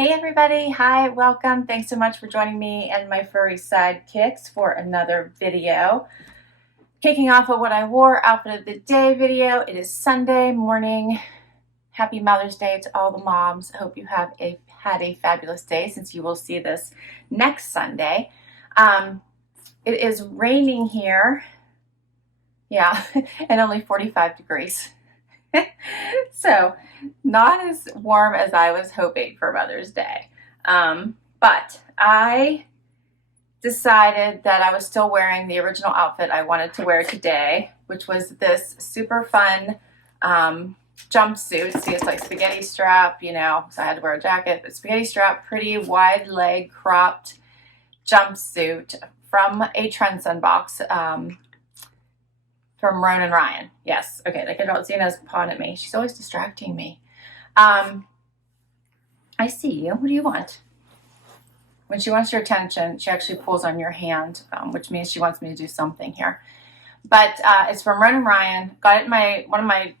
Hey everybody, hi, welcome. Thanks so much for joining me and my furry sidekicks for another video. Kicking off with what I wore, outfit of the day video. It is Sunday morning. Happy Mother's Day to all the moms. I hope you have had a fabulous day since you will see this next Sunday. It is raining here. Yeah, and only 45 degrees. So not as warm as I was hoping for Mother's Day. But I decided that I was still wearing the original outfit I wanted to wear today, which was this super fun jumpsuit. See, it's like spaghetti strap, you know, so I had to wear a jacket, but spaghetti strap, pretty wide leg cropped jumpsuit from a Trendsend box. From Roan and Ryan. Yes. Okay. Like I don't see Zena's pawing at me. She's always distracting me. I see you. What do you want? When she wants your attention, she actually pulls on your hand, which means she wants me to do something here. But it's from Roan and Ryan. Got it in one of my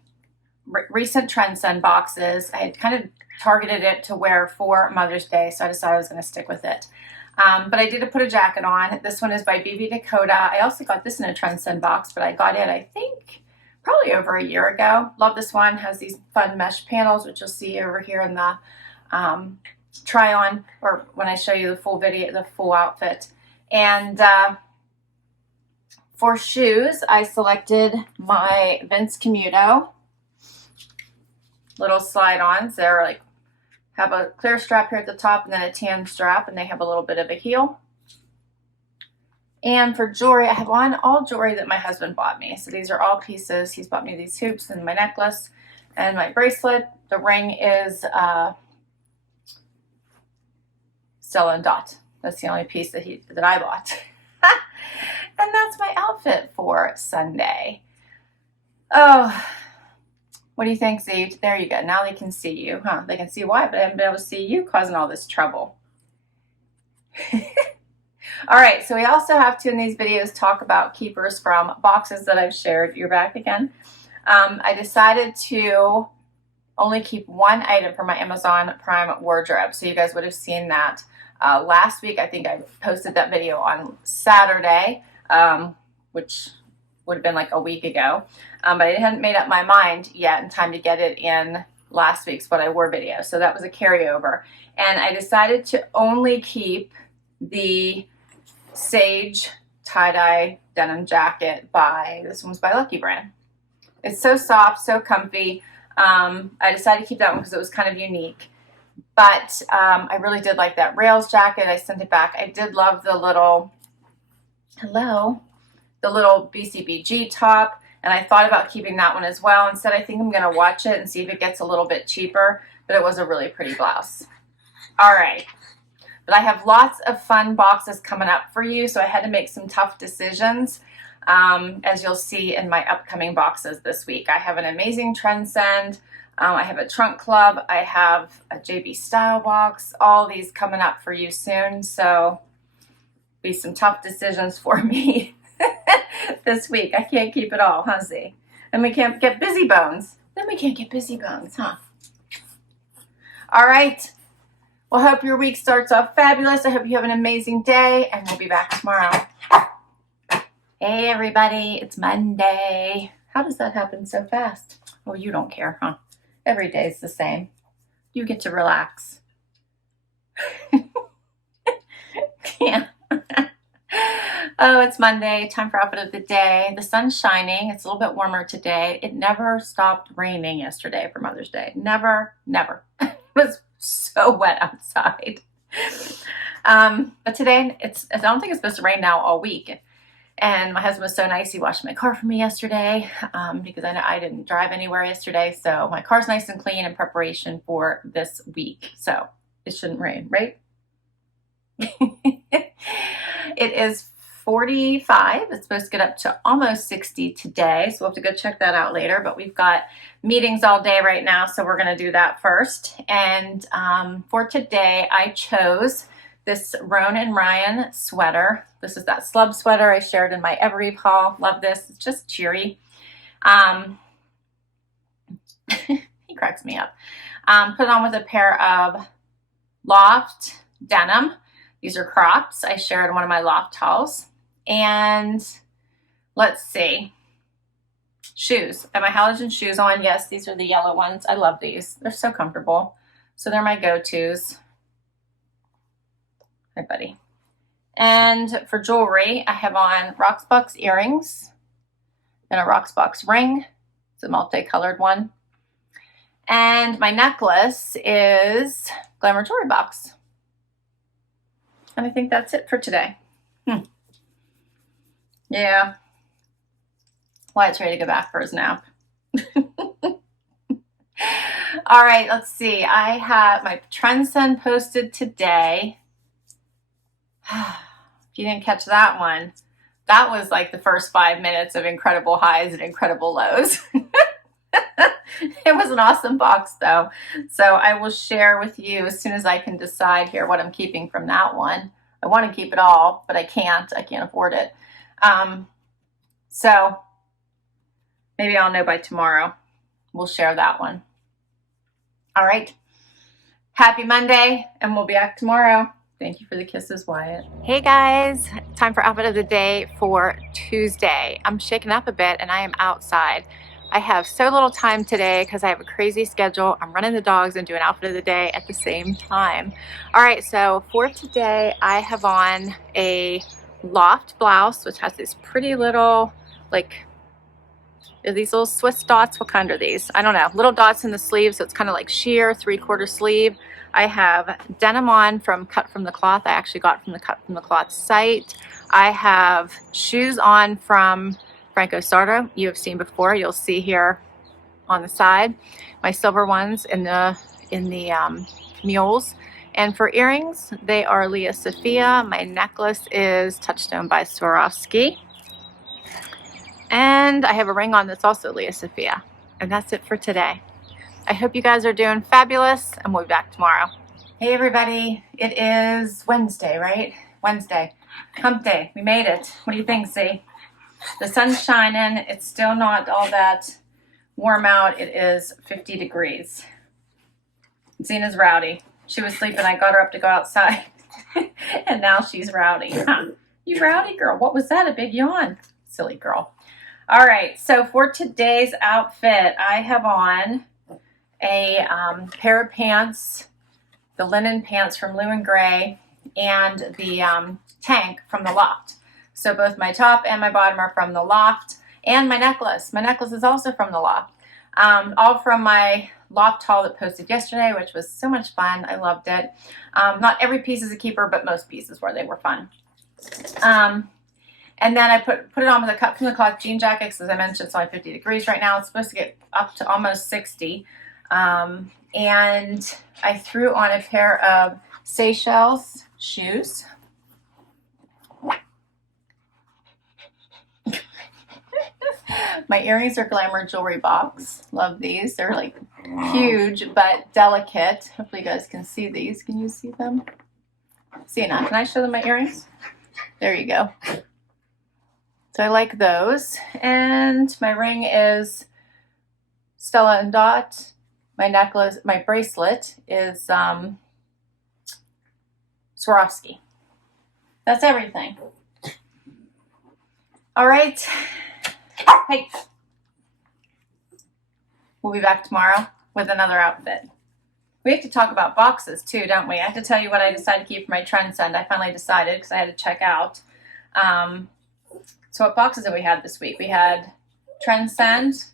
recent Trendsend boxes. I had kind of targeted it to wear for Mother's Day, so I decided I was going to stick with it. But I did put a jacket on. This one is by Dakota. I also got this in a Trendsend box, but I got it, I think, probably over a year ago. Love this one. Has these fun mesh panels, which you'll see over here in the try on, or when I show you the full video, the full outfit. And for shoes, I selected my Vince Camuto little slide-ons. They're like, have a clear strap here at the top and then a tan strap, and they have a little bit of a heel. And for jewelry, I have on all jewelry that my husband bought me. So these are all pieces. He's bought me these hoops and my necklace and my bracelet. The ring is Stella Dot. That's the only piece that I bought. And that's my outfit for Sunday. Oh, what do you think, Z? There you go. Now they can see you, huh? They can see why, but I haven't been able to see you causing all this trouble. All right, so we also have to, in these videos, talk about keepers from boxes that I've shared. You're back again. I decided to only keep one item for my Amazon Prime wardrobe. So you guys would have seen that last week. I think I posted that video on Saturday, which would have been like a week ago. But I hadn't made up my mind yet in time to get it in last week's What I Wore video. So that was a carryover. And I decided to only keep the Sage tie-dye denim jacket this one's by Lucky Brand. It's so soft, so comfy. I decided to keep that one because it was kind of unique. But I really did like that Rails jacket. I sent it back. I did love the little, the little BCBG top, and I thought about keeping that one as well. Instead, I think I'm going to watch it and see if it gets a little bit cheaper, but it was a really pretty blouse. All right, but I have lots of fun boxes coming up for you, so I had to make some tough decisions, as you'll see in my upcoming boxes this week. I have an amazing Trendsend. I have a Trunk Club. I have a JB Style box. All these coming up for you soon, so be some tough decisions for me this week. I can't keep it all, huh, Z? And we can't get busy bones. Then we can't get busy bones, huh? All right. Well, I hope your week starts off fabulous. I hope you have an amazing day, and we'll be back tomorrow. Hey, everybody. It's Monday. How does that happen so fast? Oh, you don't care, huh? Every day is the same. You get to relax. Yeah. Oh, it's Monday, time for outfit of the day. The sun's shining. It's a little bit warmer today. It never stopped raining yesterday for Mother's Day. Never, never. It was so wet outside. But today, I don't think it's supposed to rain now all week. And my husband was so nice. He washed my car for me yesterday because I didn't drive anywhere yesterday. So my car's nice and clean in preparation for this week. So it shouldn't rain, right? It is 45. It's supposed to get up to almost 60 today. So we'll have to go check that out later. But we've got meetings all day right now, so we're going to do that first. And for today, I chose this Roan and Ryan sweater. This is that slub sweater I shared in my Evereve haul. Love this. It's just cheery. He cracks me up. Put it on with a pair of Loft denim. These are crops I shared in one of my Loft hauls. And let's see, shoes. I have my Halogen shoes on. Yes, these are the yellow ones. I love these. They're so comfortable. So they're my go-tos. Hi, buddy. And for jewelry, I have on Rocksbox earrings and a Rocksbox ring. It's a multicolored one. And my necklace is Glamour Jewelry Box. And I think that's it for today. Yeah. Wyatt's ready to go back for his nap. All right, let's see. I have my Trendsend posted today. If you didn't catch that one, that was like the first 5 minutes of incredible highs and incredible lows. It was an awesome box though. So I will share with you as soon as I can decide here what I'm keeping from that one. I want to keep it all, but I can't afford it. So maybe I'll know by tomorrow. We'll share that one. All right. Happy Monday, and we'll be back tomorrow. Thank you for the kisses, Wyatt. Hey guys, time for outfit of the day for Tuesday. I'm shaking up a bit and I am outside. I have so little time today because I have a crazy schedule. I'm running the dogs and doing outfit of the day at the same time. All right, so for today, I have on a Loft blouse, which has these pretty little, like, are these little Swiss dots? What kind are these? I don't know. Little dots in the sleeve, so it's kind of like sheer 3/4 sleeve. I have denim on from Cut From The Cloth. I actually got from the Cut From The Cloth site. I have shoes on from Franco Sarto. You have seen before. You'll see here on the side. My silver ones in the mules. And for earrings, they are Leah Sophia. My necklace is Touchstone by Swarovski. And I have a ring on that's also Leah Sophia. And that's it for today. I hope you guys are doing fabulous, and we'll be back tomorrow. Hey everybody, it is Wednesday, right? Wednesday, hump day, we made it. What do you think, Z? The sun's shining, it's still not all that warm out. It is 50 degrees. Zena's rowdy. She was sleeping, I got her up to go outside. And now she's rowdy. Huh? You rowdy girl, what was that, a big yawn? Silly girl. All right, so for today's outfit, I have on a pair of pants, the linen pants from Lou & Grey, and the tank from the Loft. So both my top and my bottom are from the Loft, and my necklace. My necklace is also from the Loft. All from my Loft haul that posted yesterday, which was so much fun. I loved it. Not every piece is a keeper, but most pieces were. They were fun. And then I put it on with a Cut From The Cloth jean jacket, because as I mentioned, it's only 50 degrees right now. It's supposed to get up to almost 60. And I threw on a pair of Seychelles shoes. My earrings are Glamour Jewelry Box. Love these. They're like huge but delicate. Hopefully you guys can see these. Can you see them? See enough. Can I show them my earrings? There you go. So I like those. And my ring is Stella Dot. My necklace, my bracelet is Swarovski. That's everything. All right. Hey. We'll be back tomorrow with another outfit. We have to talk about boxes too, don't we? I have to tell you what I decided to keep for my Trendsend. I finally decided because I had to check out. So what boxes have we had this week? We had Trendsend,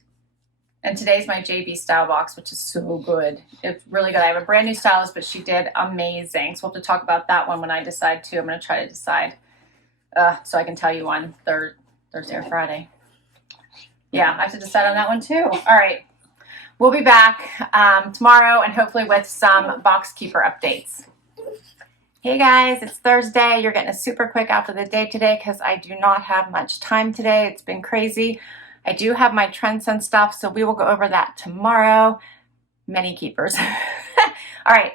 and today's my JB style box, which is so good. It's really good. I have a brand new stylist, but she did amazing. So we'll have to talk about that one when I decide too. I'm going to try to decide so I can tell you on Thursday or Friday. Yeah, I have to decide on that one too. All right. We'll be back tomorrow and hopefully with some box keeper updates. Hey guys, it's Thursday. You're getting a super quick outfit of the day today because I do not have much time today. It's been crazy. I do have my Trendsend stuff, so we will go over that tomorrow. Many keepers. All right,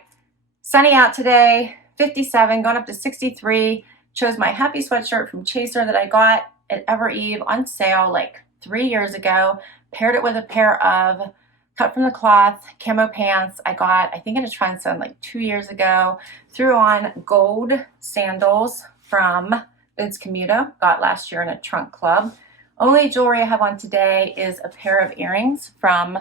sunny out today, 57, going up to 63. Chose my happy sweatshirt from Chaser that I got at Evereve on sale like 3 years ago. Paired it with a pair of cut from the cloth, camo pants. I got, I think at a Trendsend like 2 years ago. Threw on gold sandals from Camuto. Got last year in a trunk club. Only jewelry I have on today is a pair of earrings from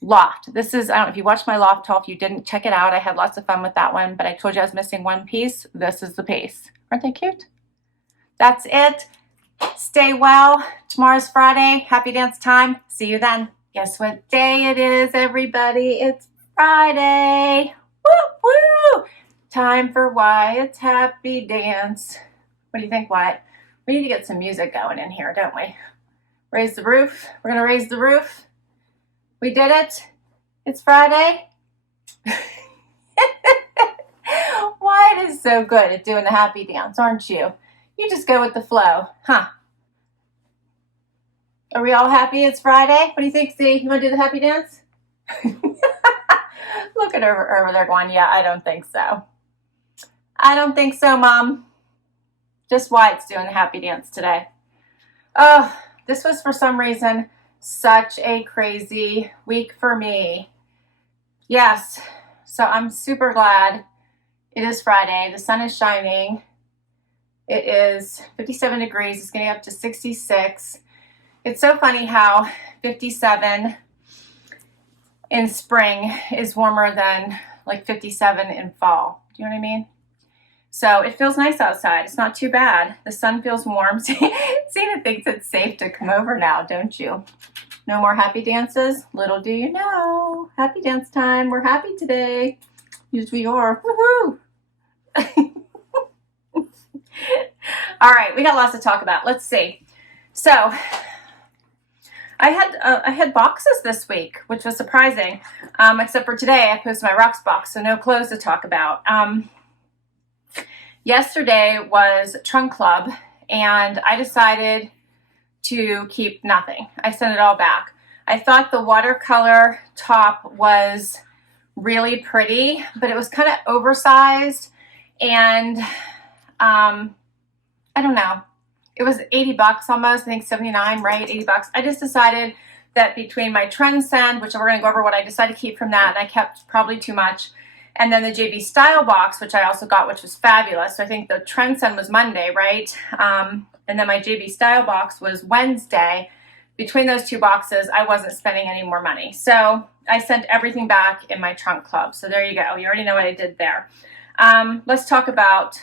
Loft. This is, I don't know if you watched my Loft haul. If you didn't, check it out. I had lots of fun with that one, but I told you I was missing one piece. This is the piece. Aren't they cute? That's it. Stay well. Tomorrow's Friday. Happy dance time. See you then. Guess what day it is, everybody? It's Friday. Woo woo! Time for Wyatt's happy dance. What do you think, Wyatt? We need to get some music going in here, don't we? Raise the roof. We're going to raise the roof. We did it. It's Friday. Wyatt is so good at doing the happy dance, aren't you? You just go with the flow, huh? Are we all happy it's Friday? What do you think, Steve? You want to do the happy dance? Look at her over there going, yeah, I don't think so. I don't think so, Mom. Just Wyatt's doing the happy dance today. Oh, this was for some reason such a crazy week for me. Yes, so I'm super glad it is Friday. The sun is shining. It is 57 degrees. It's getting up to 66. It's so funny how 57 in spring is warmer than like 57 in fall. Do you know what I mean? So it feels nice outside. It's not too bad. The sun feels warm. Cena thinks it's safe to come over now, don't you? No more happy dances? Little do you know. Happy dance time. We're happy today. Yes, we are. Woohoo! All right, we got lots to talk about. Let's see. So I had boxes this week, which was surprising. Except for today, I posted my Rocksbox, so no clothes to talk about. Yesterday was trunk club, and I decided to keep nothing. I sent it all back. I thought the watercolor top was really pretty, but it was kind of oversized, and I don't know. It was 80 bucks almost, I think 79, right? 80 bucks. I just decided that between my Trendsend, which we're going to go over what I decided to keep from that, and I kept probably too much, and then the JB Style box, which I also got, which was fabulous. So I think the Trendsend was Monday, right? And then my JB Style box was Wednesday. Between those two boxes, I wasn't spending any more money. So I sent everything back in my trunk club. So there you go. You already know what I did there. Let's talk about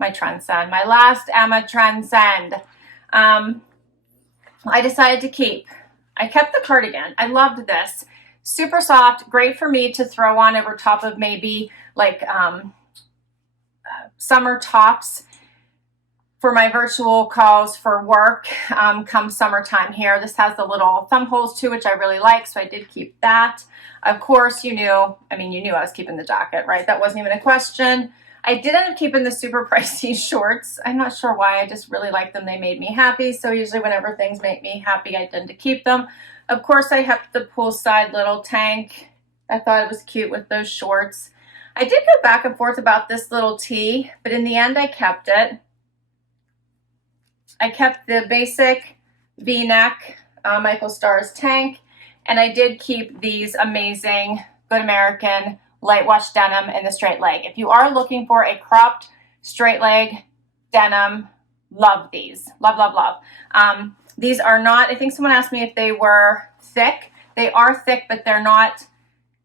my Trendsend, my last Emma Trendsend. I decided to keep. I kept the cardigan. I loved this. Super soft, great for me to throw on over top of maybe like summer tops for my virtual calls for work come summertime here. This has the little thumb holes too, which I really like, so I did keep that. Of course, you knew I was keeping the jacket, right? That wasn't even a question. I did end up keeping the super pricey shorts. I'm not sure why. I just really like them. They made me happy. So usually whenever things make me happy, I tend to keep them. Of course, I have the poolside little tank. I thought it was cute with those shorts. I did go back and forth about this little tee, but in the end, I kept it. I kept the basic V-neck Michael Stars tank, and I did keep these amazing Good American light wash denim in the straight leg. If you are looking for a cropped straight leg denim, love these. Love, love, love. These are not, I think someone asked me if they were thick. They are thick, but they're not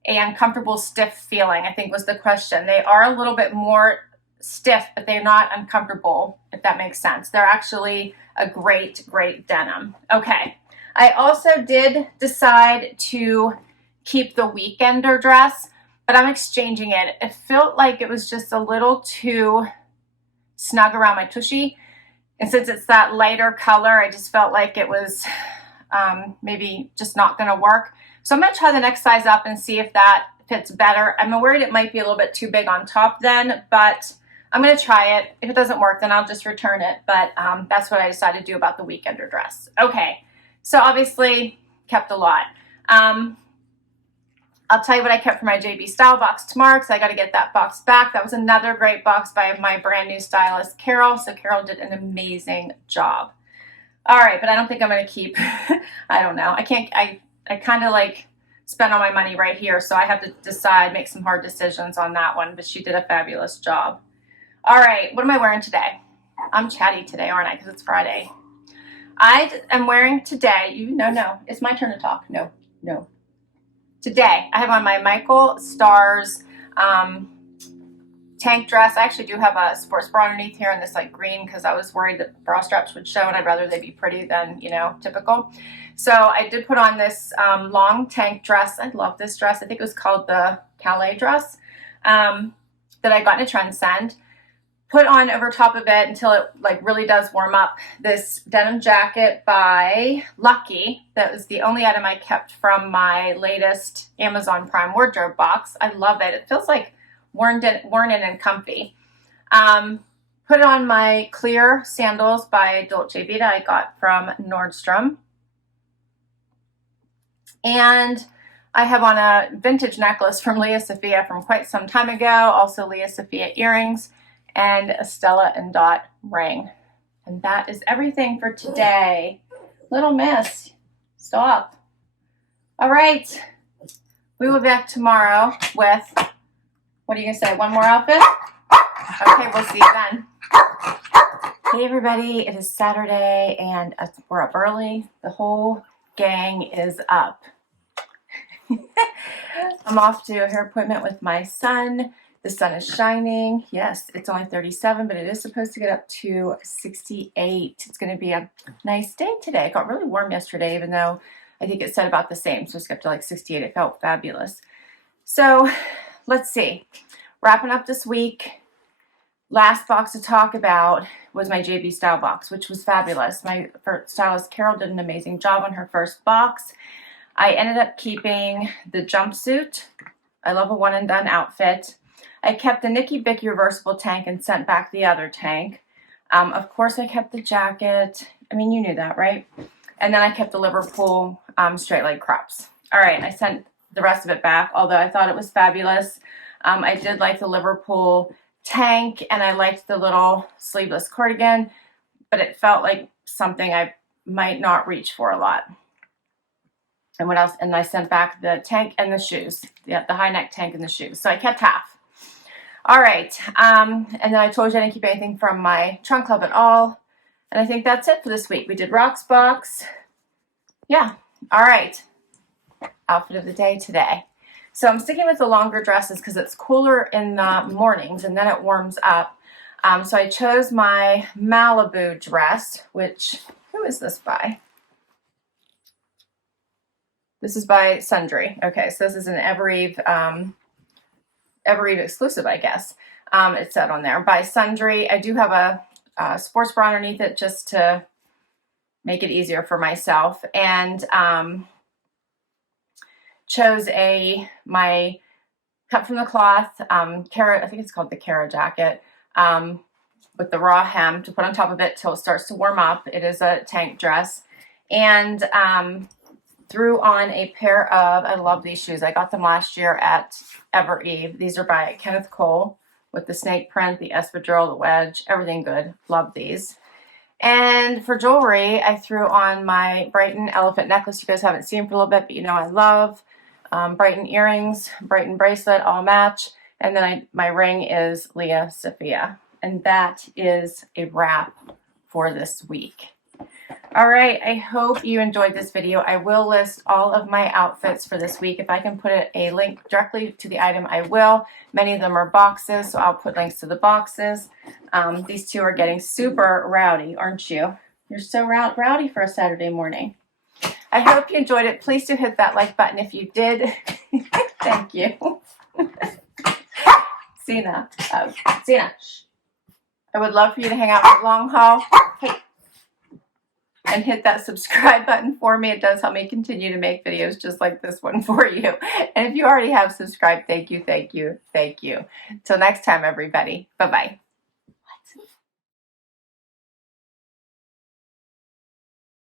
a uncomfortable stiff feeling, I think was the question. They are a little bit more stiff, but they're not uncomfortable, if that makes sense. They're actually a great, great denim. Okay. I also did decide to keep the weekender dress, but I'm exchanging it. It felt like it was just a little too snug around my tushy. And since it's that lighter color, I just felt like it was maybe just not going to work. So I'm going to try the next size up and see if that fits better. I'm worried it might be a little bit too big on top then, but I'm going to try it. If it doesn't work, then I'll just return it. But that's what I decided to do about the weekender dress. Okay, so obviously kept a lot. I'll tell you what I kept for my JB Style box tomorrow because I got to get that box back. That was another great box by my brand new stylist, Carol. So Carol did an amazing job. All right, but I don't think I'm going to keep, I don't know. I kind of like spend all my money right here. So I have to decide, make some hard decisions on that one, but she did a fabulous job. All right, what am I wearing today? I'm chatty today, aren't I? Because it's Friday. I am wearing today, no, it's my turn to talk. No. Today, I have on my Michael Stars tank dress. I actually do have a sports bra underneath here in this like green because I was worried that bra straps would show and I'd rather they be pretty than, you know, typical. So I did put on this long tank dress. I love this dress. I think it was called the Calais dress that I got in a Trendsend. Put on over top of it until it like really does warm up this denim jacket by Lucky. That was the only item I kept from my latest Amazon Prime wardrobe box. I love it. It feels like worn in and comfy. Put on my clear sandals by Dolce Vita I got from Nordstrom. And I have on a vintage necklace from Lea Sophia from quite some time ago. Also Lea Sophia earrings and a Stella Dot ring. And that is everything for today. Little miss, stop. All right, we will be back tomorrow with, what are you gonna say, one more outfit? Okay, we'll see you then. Hey everybody, it is Saturday and we're up early. The whole gang is up. I'm off to a hair appointment with my son. The sun is shining. Yes, it's only 37, but it is supposed to get up to 68. It's going to be a nice day today. It got really warm yesterday, even though I think it said about the same. So it's got to like 68. It felt fabulous. So let's see. Wrapping up this week. Last box to talk about was my JB Style box, which was fabulous. My stylist Carol did an amazing job on her first box. I ended up keeping the jumpsuit. I love a one and done outfit. I kept the Nikki Bicky reversible tank and sent back the other tank. Of course, I kept the jacket. I mean, you knew that, right? And then I kept the Liverpool straight leg crops. All right, I sent the rest of it back, although I thought it was fabulous. I did like the Liverpool tank, and I liked the little sleeveless cardigan, but it felt like something I might not reach for a lot. And what else? And I sent back the tank and the shoes. Yeah, the high neck tank and the shoes. So I kept half. All right, and then I told you I didn't keep anything from my trunk club at all. And I think that's it for this week. We did Rocksbox. Yeah, all right. Outfit of the day today. So I'm sticking with the longer dresses because it's cooler in the mornings and then it warms up. So I chose my Malibu dress, which, who is this by? This is by Sundry. Okay, so this is an Evereve exclusive, I guess. It said on there by Sundry. I do have a sports bra underneath it just to make it easier for myself, and chose my cut from the cloth Cara, I think it's called the Cara jacket, with the raw hem to put on top of it till it starts to warm up. It is a tank dress, and threw on a pair of, I love these shoes. I got them last year at Evereve. These are by Kenneth with the snake print, the espadrille, the wedge, everything good. Love these. And for jewelry, I threw on my Brighton elephant necklace. You guys haven't seen for a little bit, but you know I love. Brighton earrings, Brighton bracelet, all match. And then my ring is Lea Sophia. And that is a wrap for this week. All right, I hope you enjoyed this video. I will list all of my outfits for this week. If I can put a link directly to the item, I will. Many of them are boxes, so I'll put links to the boxes. These two are getting super rowdy, aren't you? You're so rowdy for a Saturday morning. I hope you enjoyed it. Please do hit that like button if you did. Thank you. Cena, I would love for you to hang out with Long Haul. Hey. And hit that subscribe button for me. It does help me continue to make videos just like this one for you. And if you already have subscribed, thank you, thank you, thank you. Till next time, everybody. Bye-bye.